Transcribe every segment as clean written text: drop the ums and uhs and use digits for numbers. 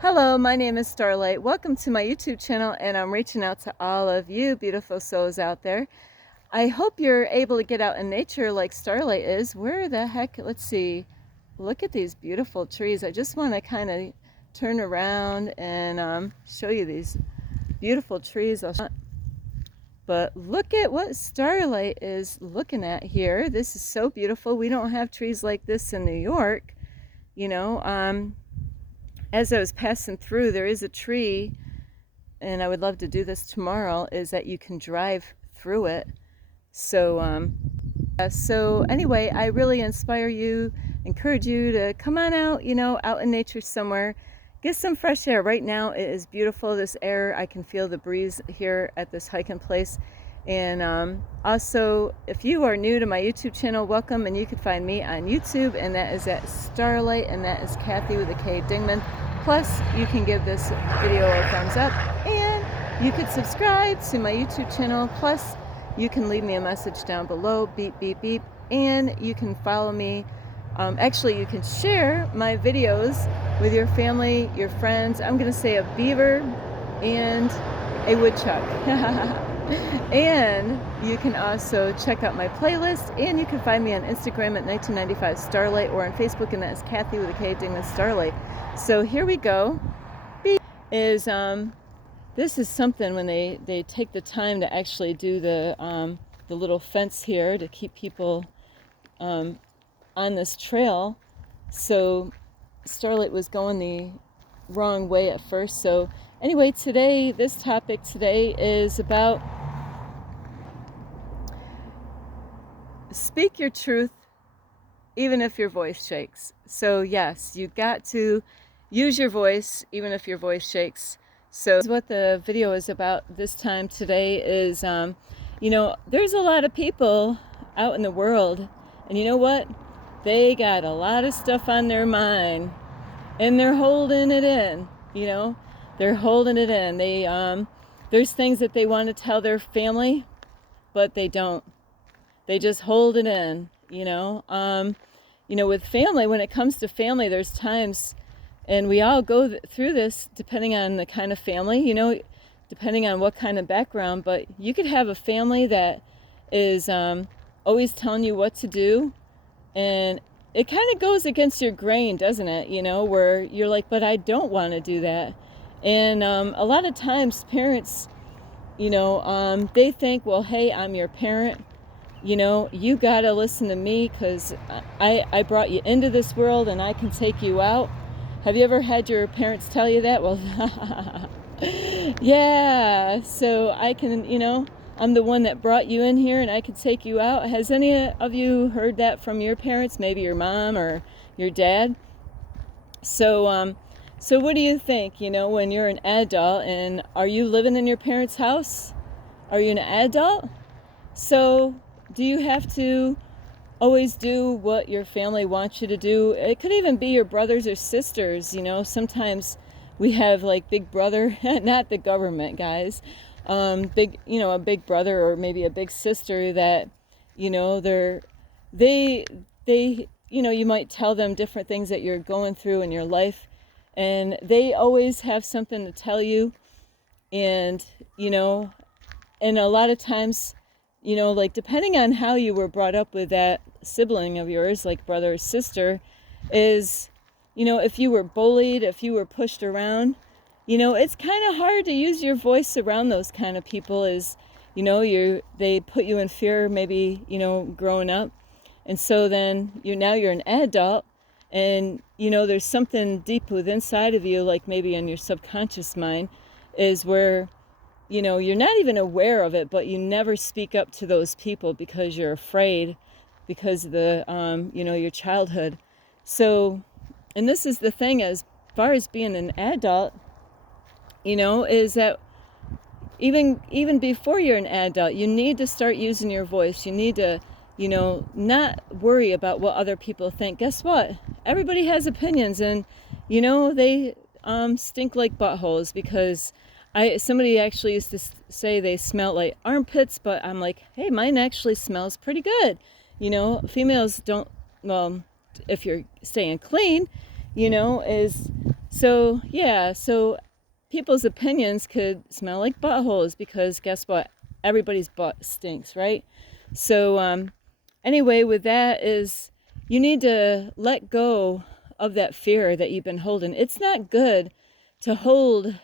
Hello, my name is Starlight. Welcome to my YouTube channel, and I'm reaching out to all of you beautiful souls out there. I hope you're able to get out in nature like Starlight is. Where the heck, let's see. Look at these beautiful trees. I just want to kind of turn around and show you these beautiful trees. But look at what Starlight is looking at here. This is so beautiful. We don't have trees like this in New York, you know. As I was passing through, there is a tree, and I would love to do this tomorrow, is that you can drive through it. So anyway, I really encourage you to come on out, out in nature somewhere. Get some fresh air. Right now it is beautiful, this air. I can feel the breeze here at this hiking place. And also, if you are new to my YouTube channel, welcome, and you can find me on YouTube, and that is at Starlight, and that is Kathy with a K Dingman. Plus, you can give this video a thumbs up, and you could subscribe to my YouTube channel. Plus, you can leave me a message down below, beep, beep, beep, and you can follow me. Actually, you can share my videos with your family, your friends. I'm going to say a beaver and a woodchuck. And you can also check out my playlist, and you can find me on Instagram at 1995 Starlight, or on Facebook, and that is Kathy with a K Dingman Starlight. So here we go. This is something when they take the time to actually do the little fence here to keep people on this trail. So Starlight was going the wrong way at first. So anyway, this topic today is about speak your truth even if your voice shakes. So yes, you got to use your voice even if your voice shakes. So what the video is about this time today is, there's a lot of people out in the world, and you know what? They got a lot of stuff on their mind, and they're holding it in, They're holding it in. There's things that they want to tell their family, but they don't. They just hold it in, With family, when it comes to family, there's times, and we all go through this depending on the kind of family, depending on what kind of background, but you could have a family that is always telling you what to do, and it kind of goes against your grain, doesn't it? Where you're like, but I don't want to do that. And a lot of times parents, they think, well, hey, I'm your parent. You got to listen to me because I brought you into this world and I can take you out. Have you ever had your parents tell you that? Well, yeah, so I can, I'm the one that brought you in here and I can take you out. Has any of you heard that from your parents? Maybe your mom or your dad? So what do you think, when you're an adult, and are you living in your parents' house? Are you an adult? So do you have to always do what your family wants you to do? It could even be your brothers or sisters. Sometimes we have like big brother, not the government, guys, a big brother or maybe a big sister that, they you might tell them different things that you're going through in your life, and they always have something to tell you. And and a lot of times, like depending on how you were brought up with that sibling of yours, like brother or sister, is, if you were bullied, if you were pushed around, it's kind of hard to use your voice around those kind of people. They put you in fear, maybe, growing up. And so then you're an adult, and, there's something deep within inside of you, like maybe in your subconscious mind, is where, you're not even aware of it, but you never speak up to those people because you're afraid, because of the, your childhood. So, and this is the thing, as far as being an adult, is that even before you're an adult, you need to start using your voice. You need to, not worry about what other people think. Guess what? Everybody has opinions, and, they stink like buttholes, because somebody actually used to say they smell like armpits, but I'm like, hey, mine actually smells pretty good. Females don't, well, if you're staying clean, is So, yeah, so people's opinions could smell like buttholes because guess what? Everybody's butt stinks, right? So, anyway, with that is you need to let go of that fear that you've been holding. It's not good to hold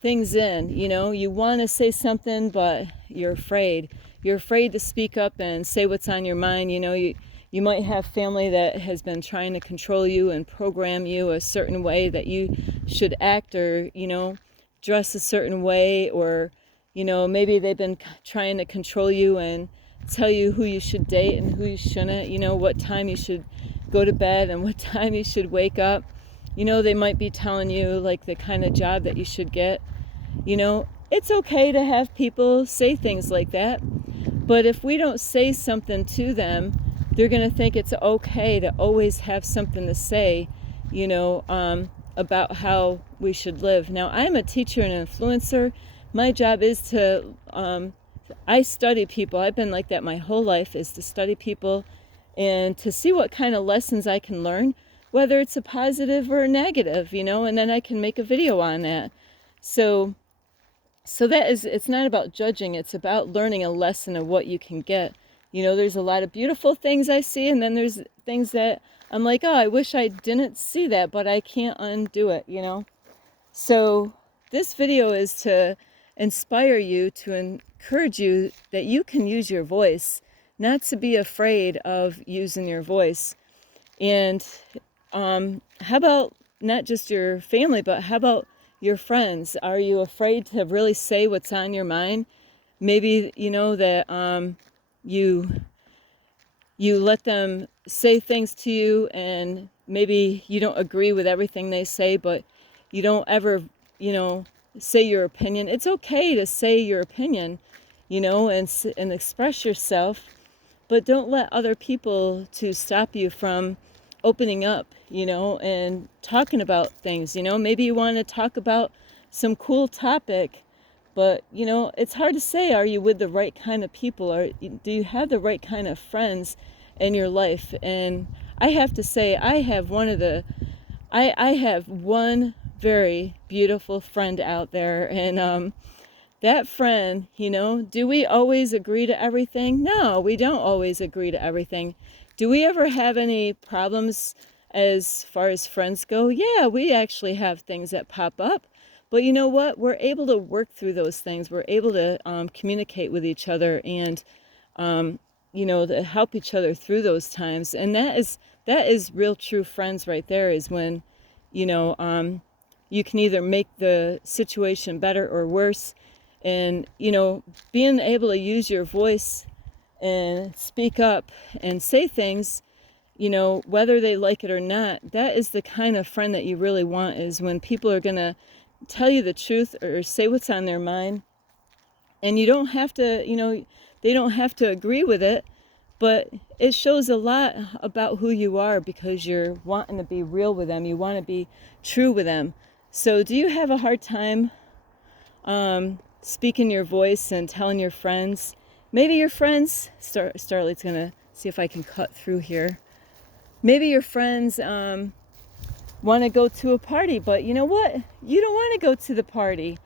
things in. You want to say something, but you're afraid. You're afraid to speak up and say what's on your mind. You might have family that has been trying to control you and program you a certain way that you should act, or dress a certain way, or maybe they've been trying to control you and tell you who you should date and who you shouldn't, what time you should go to bed and what time you should wake up. They might be telling you like the kind of job that you should get. It's okay to have people say things like that, but if we don't say something to them, they're going to think it's okay to always have something to say, about how we should live. Now, I'm a teacher and an influencer. My job is to, I study people. I've been like that my whole life, is to study people and to see what kind of lessons I can learn, whether it's a positive or a negative, and then I can make a video on that. So it's not about judging, it's about learning a lesson of what you can get. There's a lot of beautiful things I see, and then there's things that I'm like, oh, I wish I didn't see that, but I can't undo it, So this video is to inspire you, to encourage you that you can use your voice, not to be afraid of using your voice. And how about not just your family, but how about your friends? Are you afraid to really say what's on your mind? Maybe that you let them say things to you, and maybe you don't agree with everything they say, but you don't ever say your opinion. It's okay to say your opinion, and express yourself, but don't let other people to stop you from opening up, and talking about things. Maybe you want to talk about some cool topic, but it's hard to say, are you with the right kind of people, or do you have the right kind of friends in your life? And I have to say, I have one very beautiful friend out there, and that friend, do we always agree to everything? No, we don't always agree to everything. Do we ever have any problems as far as friends go? Yeah, we actually have things that pop up. But you know what? We're able to work through those things. We're able to communicate with each other and, to help each other through those times. And that is real true friends right there, is when, you can either make the situation better or worse. And, being able to use your voice and speak up and say things, whether they like it or not, that is the kind of friend that you really want, is when people are going to tell you the truth or say what's on their mind. And you don't have to, they don't have to agree with it, but it shows a lot about who you are, because you're wanting to be real with them. You want to be true with them. So do you have a hard time speaking your voice and telling your friends? Maybe your friends, Starlight's going to see if I can cut through here. Maybe your friends want to go to a party, but you know what? You don't want to go to the party.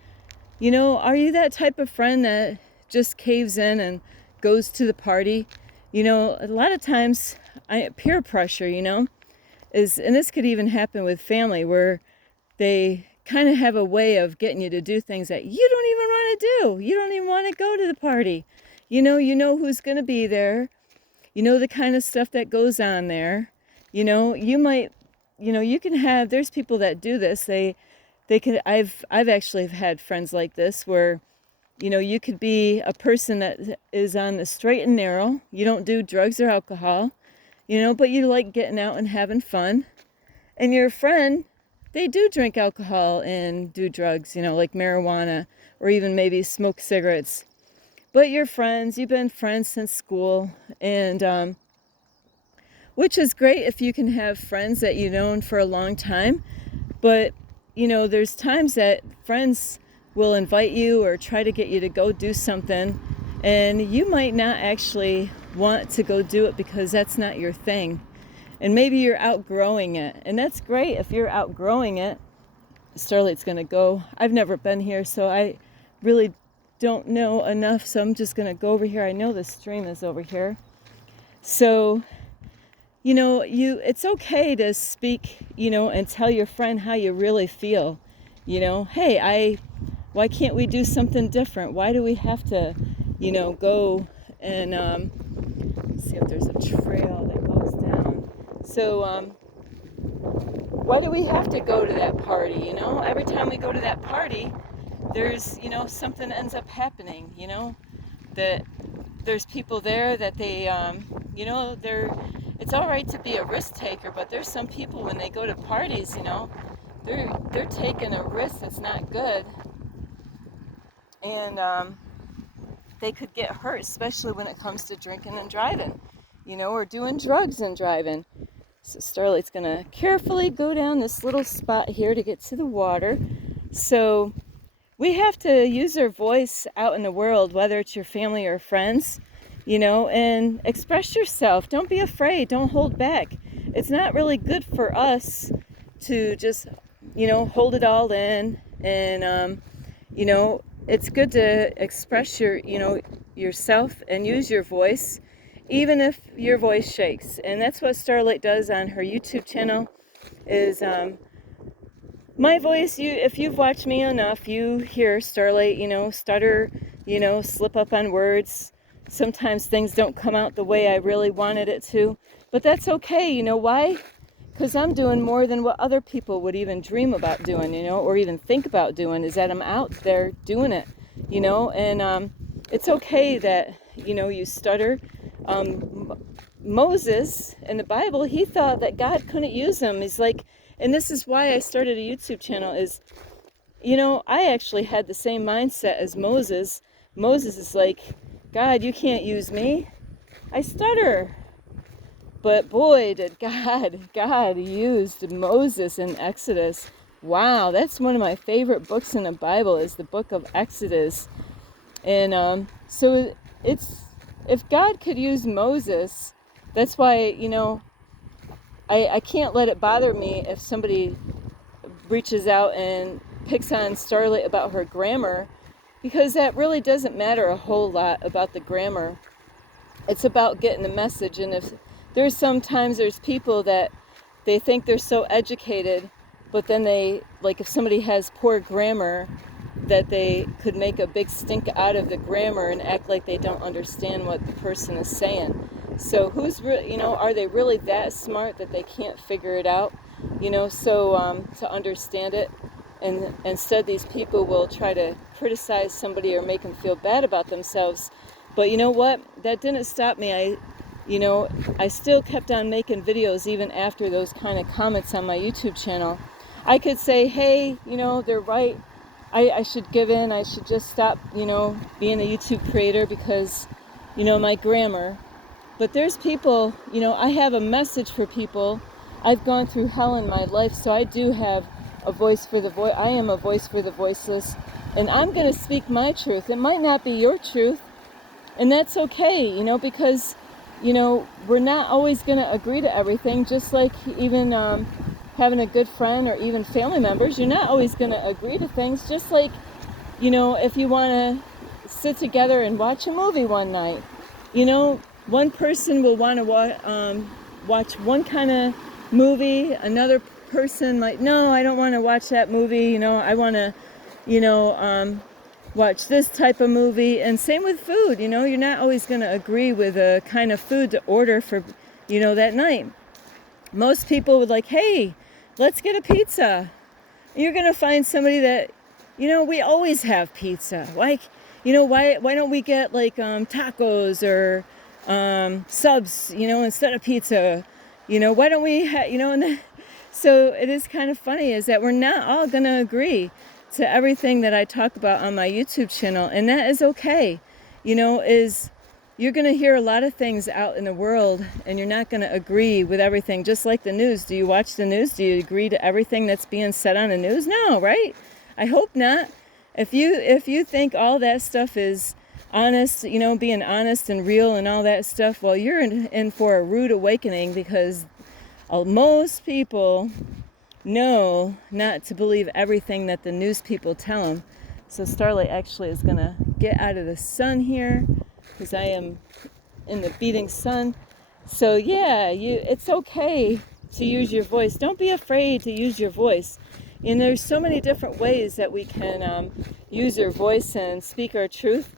Are you that type of friend that just caves in and goes to the party? A lot of times, peer pressure, is, and this could even happen with family, where they kind of have a way of getting you to do things that you don't even want to do. You don't even want to go to the party. You know who's going to be there. You know the kind of stuff that goes on there. You might, you can have, there's people that do this. They could, I've actually had friends like this where, you could be a person that is on the straight and narrow. You don't do drugs or alcohol, but you like getting out and having fun. And your friend, they do drink alcohol and do drugs, like marijuana, or even maybe smoke cigarettes. But you're friends, you've been friends since school, and which is great if you can have friends that you've known for a long time. But, there's times that friends will invite you or try to get you to go do something, and you might not actually want to go do it because that's not your thing. And maybe you're outgrowing it, and that's great if you're outgrowing it. Starlight's going to go. I've never been here, so I really don't know enough, so I'm just going to go over here. I know the stream is over here. So, it's okay to speak, and tell your friend how you really feel. Hey, why can't we do something different? Why do we have to, go and see if there's a trail that goes down. So, why do we have to go to that party? Every time we go to that party, there's, something ends up happening, that there's people there that they, it's all right to be a risk taker, but there's some people when they go to parties, they're taking a risk that's not good, and they could get hurt, especially when it comes to drinking and driving, or doing drugs and driving. So Starlight's gonna carefully go down this little spot here to get to the water. So we have to use our voice out in the world, whether it's your family or friends, and express yourself. Don't be afraid. Don't hold back. It's not really good for us to just, hold it all in. And, it's good to express yourself and use your voice, even if your voice shakes. And that's what Starlight does on her YouTube channel is, my voice, if you've watched me enough, you hear Starlight, stutter, slip up on words. Sometimes things don't come out the way I really wanted it to. But that's okay. You know why? Because I'm doing more than what other people would even dream about doing, or even think about doing, is that I'm out there doing it, and it's okay that, you stutter. Moses in the Bible, he thought that God couldn't use him. He's like, and this is why I started a YouTube channel is, I actually had the same mindset as Moses. Moses is like, God, you can't use me. I stutter. But boy, did God used Moses in Exodus. Wow, that's one of my favorite books in the Bible is the book of Exodus. And so if God could use Moses, that's why, I can't let it bother me if somebody reaches out and picks on Starlight about her grammar, because that really doesn't matter a whole lot about the grammar. It's about getting the message. And if there's people that they think they're so educated, but then if somebody has poor grammar, that they could make a big stink out of the grammar and act like they don't understand what the person is saying. So are they really that smart that they can't figure it out? To understand it. And instead these people will try to criticize somebody or make them feel bad about themselves. But you know what? That didn't stop me. I still kept on making videos even after those kind of comments on my YouTube channel. I could say, hey, they're right. I should give in. I should just stop, being a YouTube creator because, my grammar. But there's people, I have a message for people. I've gone through hell in my life, so I do have a voice for the voice. I am a voice for the voiceless, and I'm going to speak my truth. It might not be your truth, and that's okay, because, we're not always going to agree to everything, just like even having a good friend or even family members. You're not always going to agree to things, just like, if you want to sit together and watch a movie one night, one person will want to watch one kind of movie, another person might, no, I don't want to watch that movie, I want to, watch this type of movie. And same with food, you're not always going to agree with a kind of food to order for, that night. Most people would like, hey, let's get a pizza. You're going to find somebody that, we always have pizza. Like, why don't we get like tacos or subs, instead of pizza? Why don't we have, so it is kind of funny is that we're not all going to agree to everything that I talk about on my YouTube channel, and that is okay. Is you're going to hear a lot of things out in the world, and you're not going to agree with everything, just like the news. Do you watch the news? Do you agree to everything that's being said on the news? No, right? I hope not. If you think all that stuff is honest, being honest and real and all that stuff, well, you're in for a rude awakening, because most people know not to believe everything that the news people tell them. So Starlight actually is going to get out of the sun here because I am in the beating sun. So yeah, it's okay to use your voice. Don't be afraid to use your voice. And there's so many different ways that we can use our voice and speak our truth.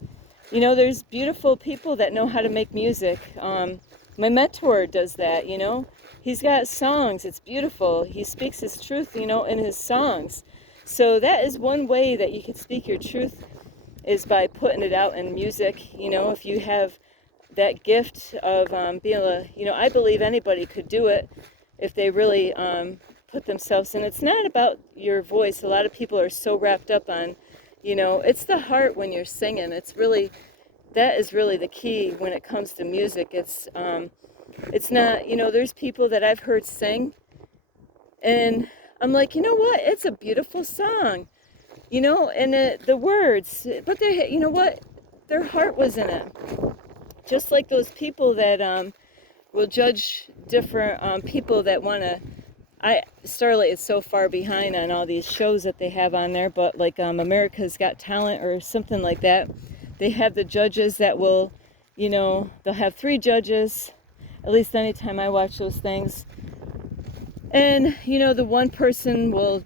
You know, there's beautiful people that know how to make music. My mentor does that, you know. He's got songs. It's beautiful. He speaks his truth, you know, in his songs. So that is one way that you can speak your truth, is by putting it out in music. You know, if you have that gift of being able to, you know, I believe anybody could do it if they really put themselves in. It's not about your voice. A lot of people are so wrapped up on, you know, it's the heart when you're singing. It's really, that is really the key when it comes to music. It's not, you know, there's people that I've heard sing and I'm like, you know what? It's a beautiful song, you know, and the words, but they, you know what? Their heart was in it. Just like those people that will judge different people that want to, Starlight is so far behind on all these shows that they have on there, but like America's Got Talent or something like that, they have the judges that will, you know, they'll have 3 judges, at least anytime I watch those things. And, you know, the one person will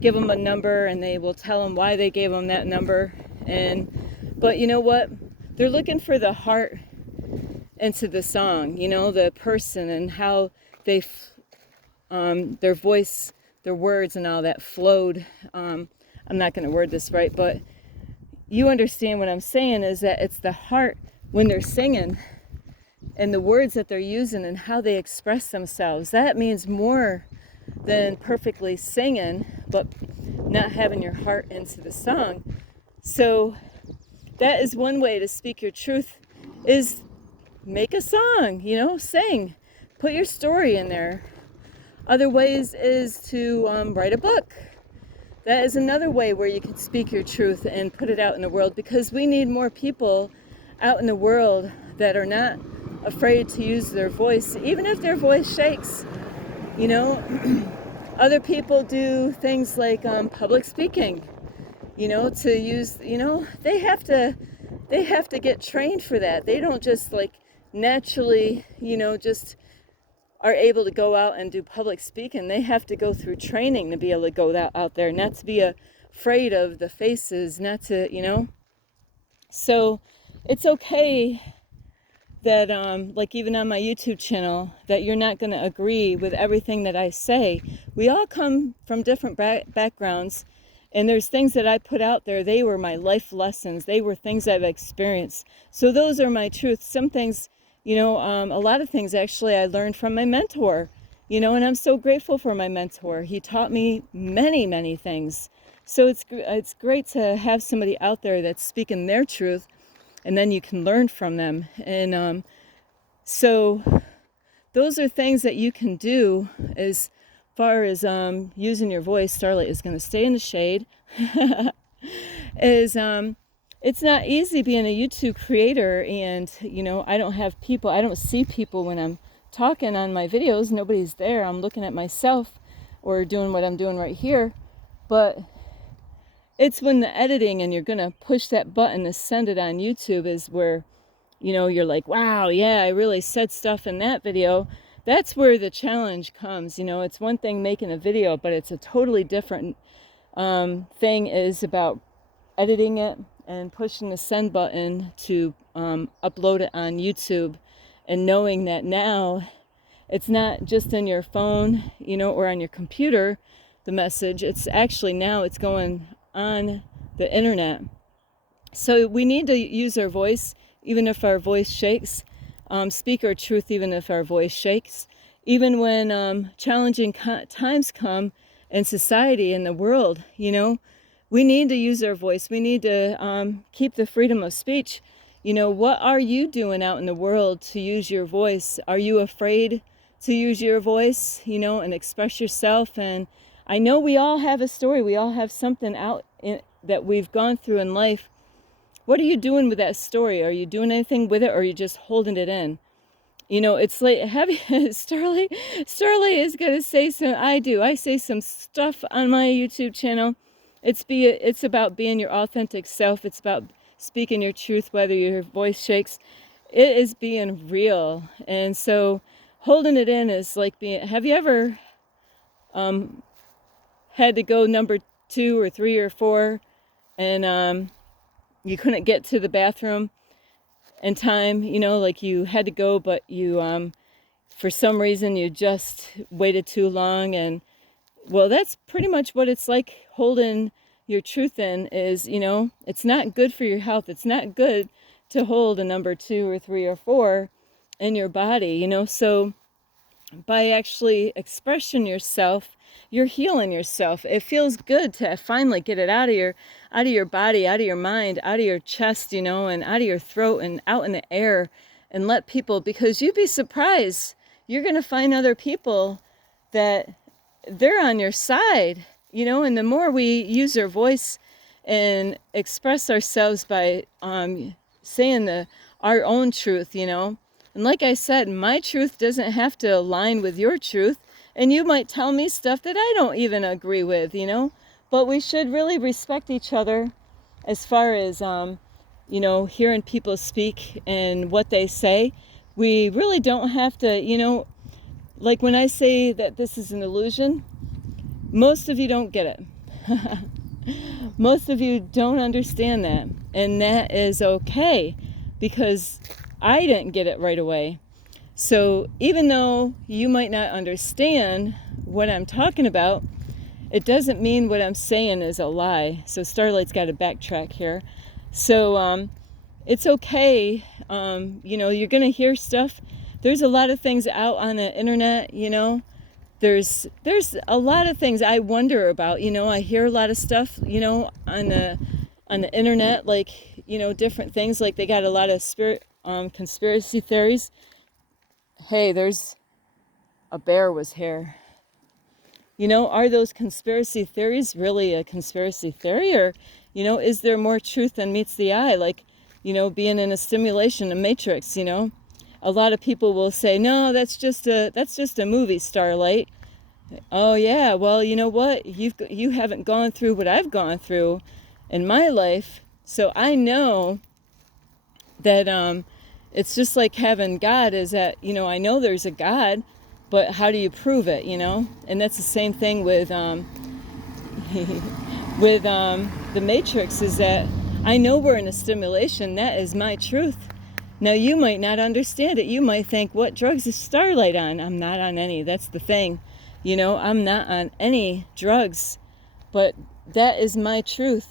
give them a number and they will tell them why they gave them that number. But you know what? They're looking for the heart into the song, you know, the person and how they, their voice, their words and all that flowed. I'm not going to word this right, but you understand what I'm saying is that it's the heart when they're singing and the words that they're using and how they express themselves. That means more than perfectly singing, but not having your heart into the song. So that is one way to speak your truth, is make a song, you know, sing, put your story in there. Other ways is to write a book. That is another way where you can speak your truth and put it out in the world, because we need more people out in the world that are not afraid to use their voice, even if their voice shakes, you know. Other people do things like public speaking, you know, to use, you know, they have to get trained for that. They don't just like naturally, you know, just are able to go out and do public speaking. They have to go through training to be able to go out there, not to be afraid of the faces, not to, you know. So it's okay that like even on my YouTube channel, that you're not going to agree with everything that I say. We all come from different backgrounds, and there's things that I put out there. They were my life lessons. They were things I've experienced. So those are my truths. Some things, you know, a lot of things actually I learned from my mentor, you know, and I'm so grateful for my mentor. He taught me many, many things. So it's great to have somebody out there that's speaking their truth, and then you can learn from them. And so those are things that you can do as far as using your voice. Starlight is going to stay in the shade. Is it's not easy being a YouTube creator, and you know, I don't see people when I'm talking on my videos. Nobody's there. I'm looking at myself or doing what I'm doing right here. But it's when the editing and you're going to push that button to send it on YouTube is where, you know, you're like, wow, yeah, I really said stuff in that video. That's where the challenge comes. You know, it's one thing making a video, but it's a totally different thing is about editing it and pushing the send button to upload it on YouTube, and knowing that now it's not just in your phone, you know, or on your computer, the message. It's actually now it's going on the internet. So we need to use our voice, even if our voice shakes, speak our truth, even if our voice shakes, even when challenging times come in society, in the world, you know, we need to use our voice. We need to keep the freedom of speech. You know, what are you doing out in the world to use your voice? Are you afraid to use your voice, you know, and express yourself? And I know we all have a story. We all have something that we've gone through in life. What are you doing with that story? Are you doing anything with it, or are you just holding it in? It's like, have you, Starlight is going to say I say some stuff on my YouTube channel. It's about being your authentic self. It's about speaking your truth, whether your voice shakes. It is being real. And so holding it in is like have you ever had to go number 2 or 3 or 4 and you couldn't get to the bathroom in time, like you had to go, but you for some reason you just waited too long. And well, that's pretty much what it's like holding your truth in is, it's not good for your health. It's not good to hold a number 2 or 3 or 4 in your body, so by actually expressing yourself, you're healing yourself. It feels good to finally get it out of your body, out of your mind, out of your chest, and out of your throat and out in the air, and let people, because you'd be surprised, you're going to find other people that they're on your side, and the more we use our voice and express ourselves by saying our own truth, and like I said, my truth doesn't have to align with your truth. And you might tell me stuff that I don't even agree with, But we should really respect each other as far as, hearing people speak and what they say. We really don't have to, like when I say that this is an illusion, most of you don't get it. Most of you don't understand that. And that is okay, because I didn't get it right away. So even though you might not understand what I'm talking about, it doesn't mean what I'm saying is a lie. So Starlight's got to backtrack here. So it's okay. You're going to hear stuff. There's a lot of things out on the internet, There's a lot of things I wonder about, I hear a lot of stuff, on the internet, like, different things, like they got a lot of conspiracy theories. Hey, there's a bear was here. Are those conspiracy theories really a conspiracy theory? Or, is there more truth than meets the eye? Like, being in a simulation, a matrix, A lot of people will say, no, that's just a movie, Starlight. Oh yeah, well, you know what? You haven't gone through what I've gone through in my life. So I know that it's just like having God, is that, I know there's a God, but how do you prove it, And that's the same thing with with the Matrix, is that I know we're in a simulation. That is my truth. Now, you might not understand it. You might think, what drugs is Starlight on? I'm not on any. That's the thing. I'm not on any drugs, but that is my truth.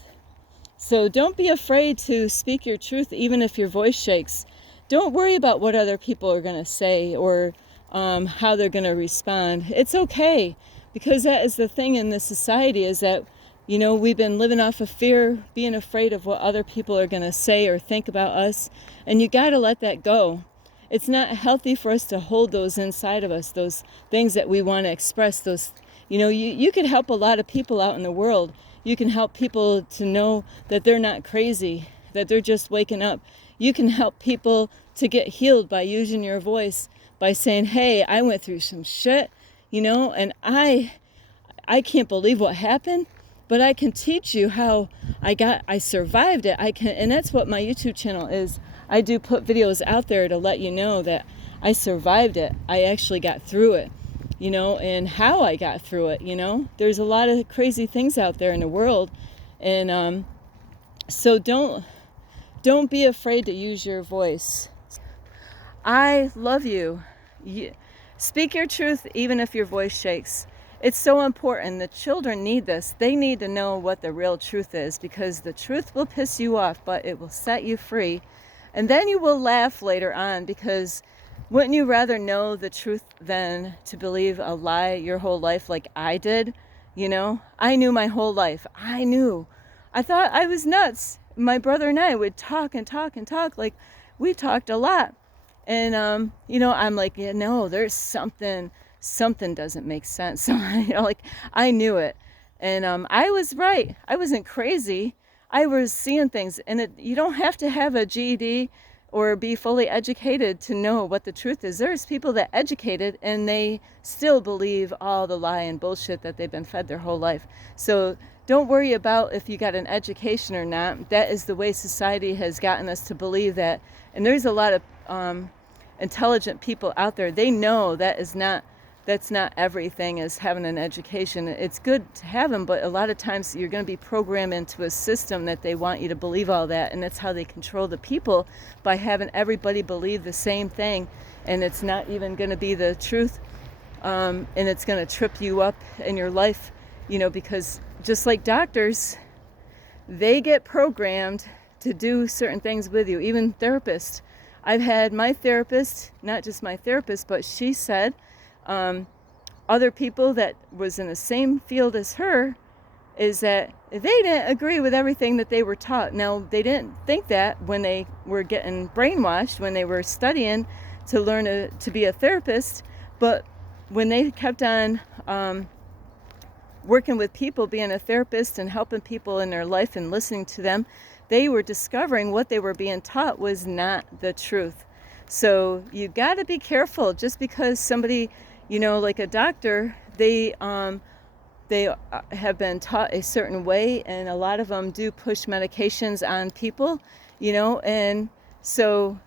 So don't be afraid to speak your truth, even if your voice shakes. Don't worry about what other people are going to say or how they're going to respond. It's okay, because that is the thing in this society, is that, we've been living off of fear, being afraid of what other people are going to say or think about us. And you got to let that go. It's not healthy for us to hold those inside of us, those things that we want to express. Those, you could help a lot of people out in the world. You can help people to know that they're not crazy, that they're just waking up. You can help people to get healed by using your voice, by saying, hey, I went through some shit, and I can't believe what happened, but I can teach you how I survived it. And that's what my YouTube channel is. I do put videos out there to let you know that I survived it. I actually got through it, and how I got through it, There's a lot of crazy things out there in the world. And so don't be afraid to use your voice. I love you. Speak your truth, even if your voice shakes. It's so important. The children need this. They need to know what the real truth is, because the truth will piss you off, but it will set you free. And then you will laugh later on, because wouldn't you rather know the truth than to believe a lie your whole life, like I did? I knew my whole life. I thought I was nuts. My brother and I would talk and talk and talk. Like, we talked a lot. And, I'm like, yeah, no, there's something doesn't make sense. So, I knew it. And I was right. I wasn't crazy. I was seeing things. And you don't have to have a GED or be fully educated to know what the truth is. There's people that educated and they still believe all the lie and bullshit that they've been fed their whole life. So don't worry about if you got an education or not. That is the way society has gotten us to believe that. And there's a lot of intelligent people out there. They know that's not everything as having an education. It's good to have them, but a lot of times you're going to be programmed into a system that they want you to believe all that, and that's how they control the people, by having everybody believe the same thing, and it's not even going to be the truth, and it's going to trip you up in your life, because just like doctors, they get programmed to do certain things with you, even therapists. I've had my therapist, not just my therapist, but she said other people that was in the same field as her, is that they didn't agree with everything that they were taught. Now, they didn't think that when they were getting brainwashed, when they were studying to learn to be a therapist, but when they kept on working with people, being a therapist and helping people in their life and listening to them, they were discovering what they were being taught was not the truth. So you got to be careful. Just because somebody, like a doctor, they have been taught a certain way, and a lot of them do push medications on people, and so,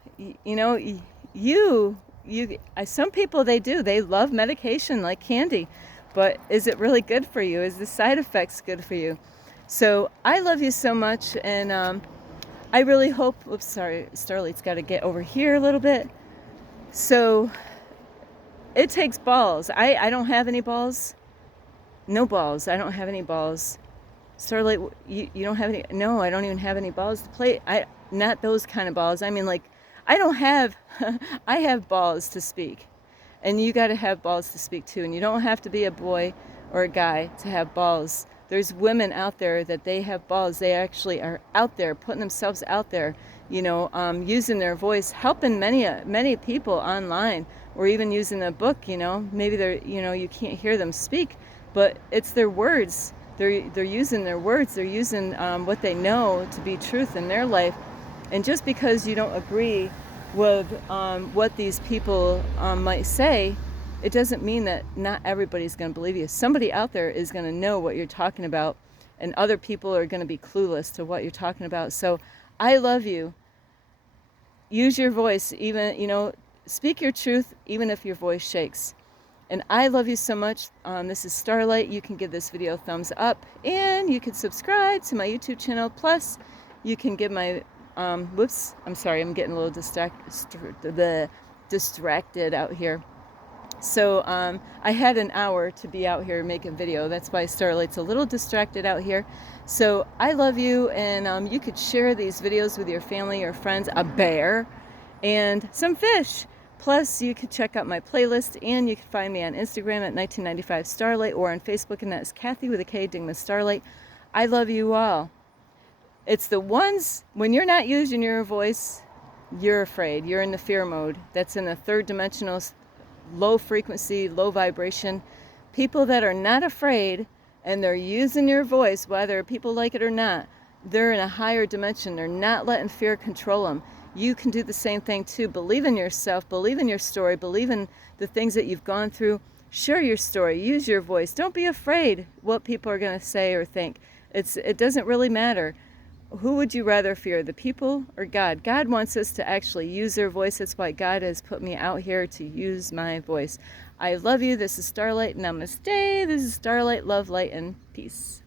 some people, they love medication like candy, but is it really good for you? Is the side effects good for you? So I love you so much, and I really hope, Starlight's got to get over here a little bit. So it takes balls. I don't have any balls. No balls. I don't have any balls. Starlight, you don't have any? No, I don't even have any balls to play. Not those kind of balls. I mean, like, I don't have, I have balls to speak. And you got to have balls to speak too. And you don't have to be a boy or a guy to have balls. There's women out there that they have balls. They actually are out there, putting themselves out there, using their voice, helping many people online, or even using a book, maybe they're, you can't hear them speak, but it's their words. They're using their words. They're using what they know to be truth in their life. And just because you don't agree with what these people might say, it doesn't mean that not everybody's going to believe you. Somebody out there is going to know what you're talking about, and other people are going to be clueless to what you're talking about. So I love you. Use your voice, even, speak your truth, even if your voice shakes. And I love you so much. This is Starlight. You can give this video a thumbs up, and you can subscribe to my YouTube channel. Plus, you can give my, whoops, I'm sorry, I'm getting a little distracted out here. So I had an hour to be out here making video. That's why Starlight's a little distracted out here. So I love you, and you could share these videos with your family or friends. A bear and some fish. Plus, you could check out my playlist, and you can find me on Instagram at 1995 Starlight, or on Facebook, and that's Kathy with a K, Dingma Starlight. I love you all. It's the ones, when you're not using your voice, you're afraid. You're in the fear mode. That's in the third dimensional, low frequency, low vibration. People that are not afraid and they're using your voice, whether people like it or not, they're in a higher dimension. They're not letting fear control them. You can do the same thing too. Believe in yourself, believe in your story, believe in the things that you've gone through. Share your story, use your voice. Don't be afraid what people are going to say or think. It doesn't really matter. Who would you rather fear, the people or God? God wants us to actually use their voice. That's why God has put me out here to use my voice. I love you. This is Starlight. Namaste. This is Starlight. Love, light, and peace.